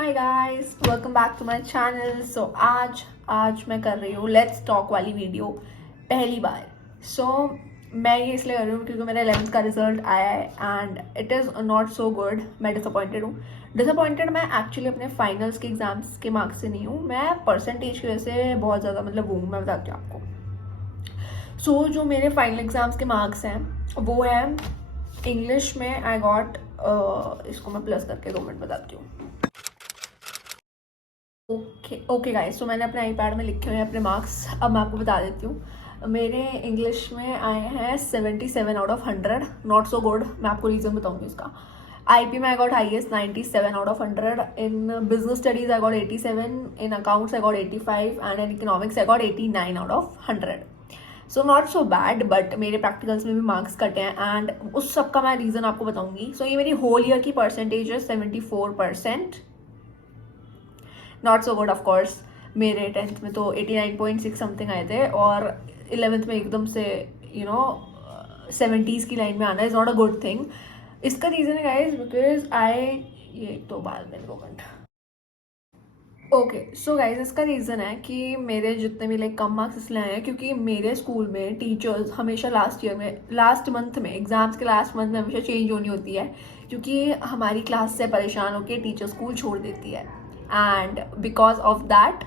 Hi guys, welcome back to my channel. So आज मैं कर रही हूँ लेट्स टॉक वाली वीडियो पहली बार। मैं ये इसलिए कर रही हूँ क्योंकि मेरा 11th का रिजल्ट आया है and it is not so good. मैं डिसअपॉइंटेड हूँ। डिसअपॉइंटेड मैं एक्चुअली अपने फाइनल्स के एग्जाम्स के मार्क्स से नहीं हूँ, मैं परसेंटेज की वजह से बहुत ज़्यादा वो हूँ। मैं बताती हूँ आपको। जो मेरे फाइनल एग्जाम्स के मार्क्स हैं वो है इंग्लिश में आई गॉट, इसको मैं प्लस करके 2 मिनट बताती हूँ। ओके गाइस, तो मैंने अपने आईपैड में लिखे हुए हैं अपने मार्क्स। अब मैं आपको बता देती हूँ। मेरे इंग्लिश में आए हैं 77 out of 100, not so good. मैं आपको रीज़न बताऊंगी इसका। आईपी में I got highest 97 out of 100। In business studies I got 87, in accounts I got 85 and in economics I got 89 out of 100। So not so bad, but मेरे practicals में भी marks कटे हैं एंड उस सब का मैं रीज़न आपको बताऊंगी। ये मेरी होल ईयर की परसेंटेज है 74%। Not so good of course. मेरे 10th में तो 89.6 समथिंग आए थे और 11th में एकदम से 70s की लाइन में आना is not a good thing. इसका रीज़न है गाइज बिकॉज ये तो बाद में 2 मिनट। ओके, सो गाइज इसका रीज़न है कि मेरे जितने भी कम मार्क्स इसलिए आए हैं क्योंकि मेरे स्कूल में टीचर्स हमेशा लास्ट मंथ में एग्जाम्स के लास्ट मंथ में हमेशा चेंज होनी होती है क्योंकि हमारी क्लास से परेशान होकर टीचर स्कूल छोड़ देती है। And because of that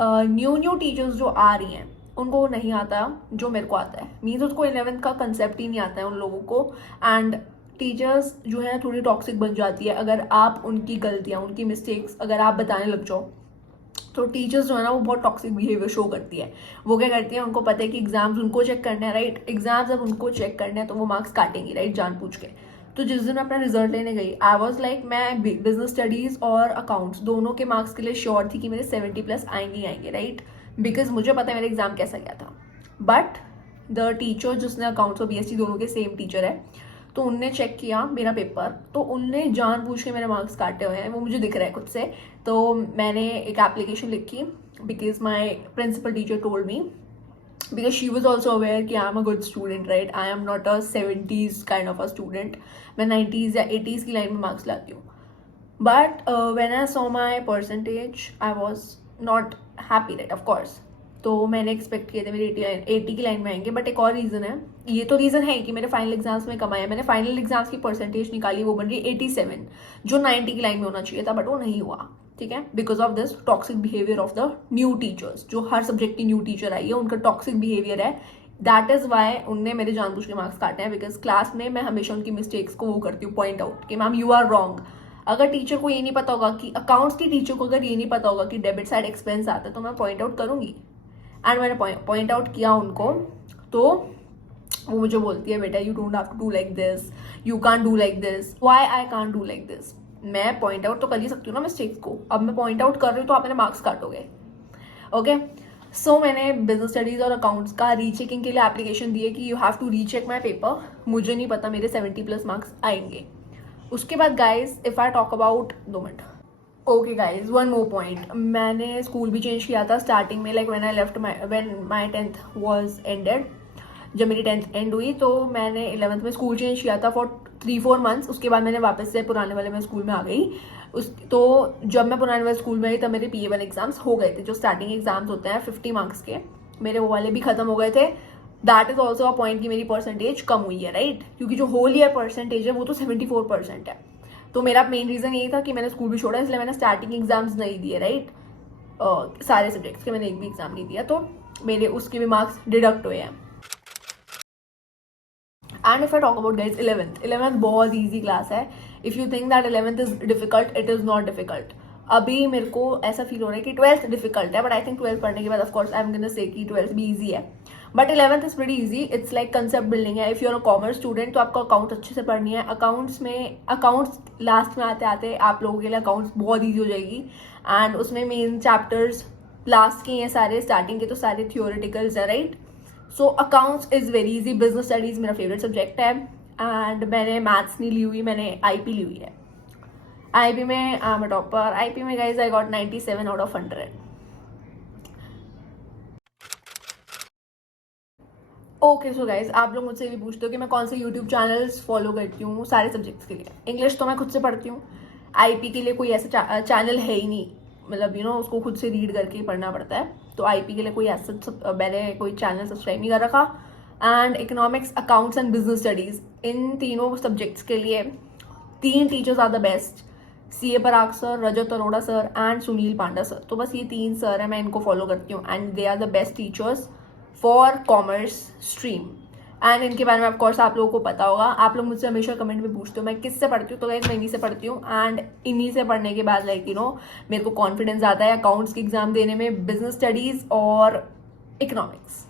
new teachers जो आ रही हैं उनको वो नहीं आता जो मेरे को आता है। मीन्स उसको 11th का कंसेप्ट ही नहीं आता है उन लोगों को। एंड टीचर्स जो है थोड़ी टॉक्सिक बन जाती है अगर आप उनकी गलतियाँ, उनकी मिस्टेक्स अगर आप बताने लग जाओ। तो टीचर्स जो है ना वो बहुत टॉक्सिक बिहेवियर शो करती है। वो क्या करती है, उनको पता है कि एग्जाम्स उनको चेक करने हैं, राइट। एग्जाम्स जब उनको चेक करने हैं तो वो मार्क्स काटेंगी, राइट, जान पूछ के। तो जिस दिन मैं अपना रिजल्ट लेने गई आई वॉज मैं बिजनेस स्टडीज और अकाउंट्स दोनों के मार्क्स के लिए श्योर थी कि मेरे 70+ आएंगे, राइट। बिकॉज मुझे पता है मेरा एग्जाम कैसा गया था। बट द टीचर जिसने अकाउंट्स और बीएससी दोनों के सेम टीचर है, तो उनने चेक किया मेरा पेपर, तो उनने जानबूझ के मेरे मार्क्स काटे हुए हैं, वो मुझे दिख रहा है खुद से। तो मैंने एक एप्लीकेशन लिखी because my principal teacher told me, because she was also aware कि I am a good student, right? I am not a 70s kind of a student. मैं 90s या 80s की लाइन में मार्क्स लाती हूँ। But when I saw my percentage, I was not happy, right? Of course. तो मैंने expect किए थे मेरे 80 की लाइन में आएंगे। बट एक और रीज़न है, ये तो रीज़न है कि मेरे फाइनल एग्जाम्स में कम आया। मैंने फाइनल एग्जाम्स की परसेंटेज निकाली, वो बन रही 87, जो 90 की लाइन में होना चाहिए था, बट वो नहीं हुआ, ठीक है। Because of this toxic behaviour of the new teachers, जो हर सब्जेक्ट की न्यू टीचर आई है उनका टॉक्सिक बिहेवियर है। दैट इज वाई उनने मेरे जानबूझ के मार्क्स काटे हैं। बिकॉज क्लास में मैं हमेशा उनकी मिस्टेक्स को वो करती हूँ, पॉइंट आउट कि मैम यू आर रॉन्ग। अगर टीचर को ये नहीं पता होगा कि अकाउंट्स की टीचर को अगर ये नहीं पता होगा कि डेबिट साइड एक्सपेंस आता है, तो मैं पॉइंट आउट करूंगी। एंड मैंने पॉइंट आउट किया उनको, तो वो मुझे बोलती है बेटा you don't have to do like this, you can't do like this. Why I can't do like this? मैं पॉइंट आउट तो कर ही सकती हूँ ना मिस्टेक्स को। अब मैं पॉइंट आउट कर रही हूँ तो आप मेरे मार्क्स काटोगे, ओके। मैंने बिजनेस स्टडीज और अकाउंट्स का रीचेकिंग के लिए एप्लीकेशन दी है कि you have to recheck my paper. मुझे नहीं पता मेरे 70+ मार्क्स आएंगे। उसके बाद guys if I talk about 2 minute. Okay guys, one more point. मैंने स्कूल भी चेंज किया था स्टार्टिंग में, when my 10th was ended. जब मेरी 10th एंड हुई तो मैंने 11th में स्कूल चेंज किया था फॉर 3-4 मंथ्स। उसके बाद मैंने वापस से पुराने वाले में स्कूल में आ गई। तो जब मैं पुराने वाले स्कूल में आई तब मेरे PA1 एग्जाम्स हो गए थे, जो स्टार्टिंग एग्जाम्स होते हैं 50 मार्क्स के, मेरे वो वाले भी खत्म हो गए थे। That is also a point कि मेरी परसेंटेज कम हुई है, राइट, क्योंकि जो होल ईयर परसेंटेज है वो तो 74% है। तो मेरा मेन रीज़न यही था कि मैंने स्कूल भी छोड़ा, इसलिए मैंने स्टार्टिंग एग्जाम्स नहीं दिए, राइट। सारे सब्जेक्ट्स के मैंने एक भी एग्जाम नहीं दिया, तो मेरे उसके भी मार्क्स डिडक्ट हुए हैं। And if I talk about guys 11th बहुत ईजी क्लास है। If you think that 11th is difficult, it is not difficult. अभी मेरे को ऐसा फील हो रहा है कि 12th डिफिकल्ट है, बट आई थिंक 12th पढ़ने के बाद of course I am gonna say कि 12th भी ईजी है। But 11th is pretty easy. It's like concept building है। If you are a commerce student तो आपको अकाउंट्स अच्छे से पढ़नी है। अकाउंट्स लास्ट में आते आते आप लोगों के लिए अकाउंट्स बहुत ईजी हो जाएगी। एंड उसमें मेन चैप्टर्स लास्ट के ये सारे, स्टार्टिंग के तो सारे थियोरेटिकल्स है, right. Accounts is very easy. Business studies मेरा फेवरेट सब्जेक्ट है एंड मैंने मैथ्स नहीं ली हुई, मैंने आईपी ली हुई है। आईपी में I am a topper. IP में guys I got 97 out of 100। Okay, so guys आप लोग मुझसे भी पूछते हो कि मैं कौन से यूट्यूब चैनल्स फॉलो करती हूँ सारे सब्जेक्ट्स के लिए। इंग्लिश तो मैं खुद से पढ़ती हूँ, आईपी के लिए कोई ऐसा चैनल है ही नहीं, मतलब उसको खुद से रीड करके ही पढ़ना पड़ता है। तो आईपी के लिए कोई ऐसा मैंने कोई चैनल सब्सक्राइब नहीं कर रखा। And economics, accounts and business studies, इन तीनों सब्जेक्ट्स के लिए 3 teachers are the best, CA Parag sir, Rajat Arora sir and Sunil Panda sir. तो बस ये 3 सर हैं, मैं इनको फॉलो करती हूँ and they are the best teachers for commerce stream. And इनके बारे में ऑफकोर्स आप लोगों को पता होगा। आप लोग मुझसे हमेशा कमेंट में पूछते हो मैं किससे पढ़ती हूँ, तो गाइस मैं इन्हीं से पढ़ती हूँ। एंड इन्हीं से पढ़ने के बाद मेरे को कॉन्फिडेंस आता है अकाउंट्स की एग्जाम देने में, बिजनेस स्टडीज और economics.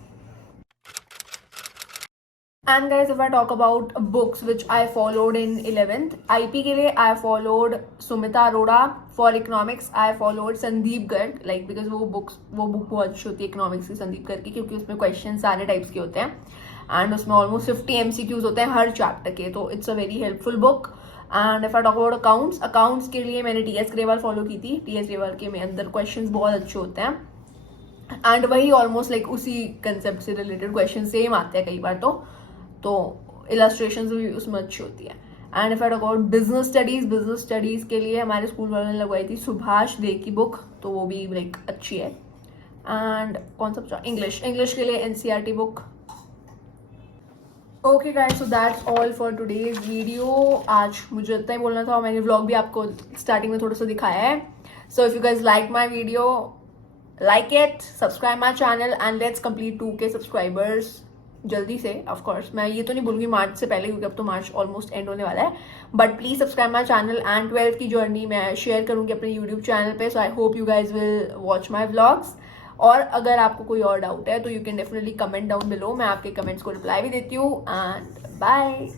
And guys, if I talk about books which I followed in 11th, IP के लिए I followed Sumita Arora, for economics I followed Sandeep Garg, like because वो book बहुत अच्छी होती है इकोनॉमिक्स की संदीप गर्ग की, क्योंकि उसमें क्वेश्चन सारे टाइप्स के होते हैं एंड उसमें ऑलमोस्ट 50 MCQs होते हैं हर चैप्टर के, तो it's a very helpful book. And if I talk about accounts के लिए मैंने TS ग्रेवाल फॉलो की थी। TS ग्रेवाल के में अंदर क्वेश्चन बहुत अच्छे होते हैं एंड वही ऑलमोस्ट लाइक उसी कंसेप्ट से रिलेटेड क्वेश्चन सेम आते हैं कई बार, तो इलस्ट्रेशन भी उसमें अच्छी होती है। And if I talk about business studies के लिए हमारे स्कूल वालों ने लगवाई थी सुभाष दे की बुक, तो वो भी लाइक अच्छी है। एंड कौन सा इंग्लिश के लिए NCERT book. Okay guys, so that's all for today's video. आज मुझे इतना ही बोलना था, मैंने व्लॉग भी आपको स्टार्टिंग में थोड़ा सा दिखाया है। So if you guys like my video, like it, subscribe my channel and let's complete 2K subscribers जल्दी से। ऑफ कोर्स मैं ये तो नहीं बोलूँगी मार्च से पहले, क्योंकि अब तो मार्च ऑलमोस्ट एंड होने वाला है, but please subscribe my channel. And 12th की जर्नी मैं शेयर करूँगी अपने यूट्यूब चैनल पे, so I hope you guys will watch my vlogs. और अगर आपको कोई और डाउट है तो you can definitely comment down below, मैं आपके कमेंट्स को रिप्लाई भी देती हूँ। And bye.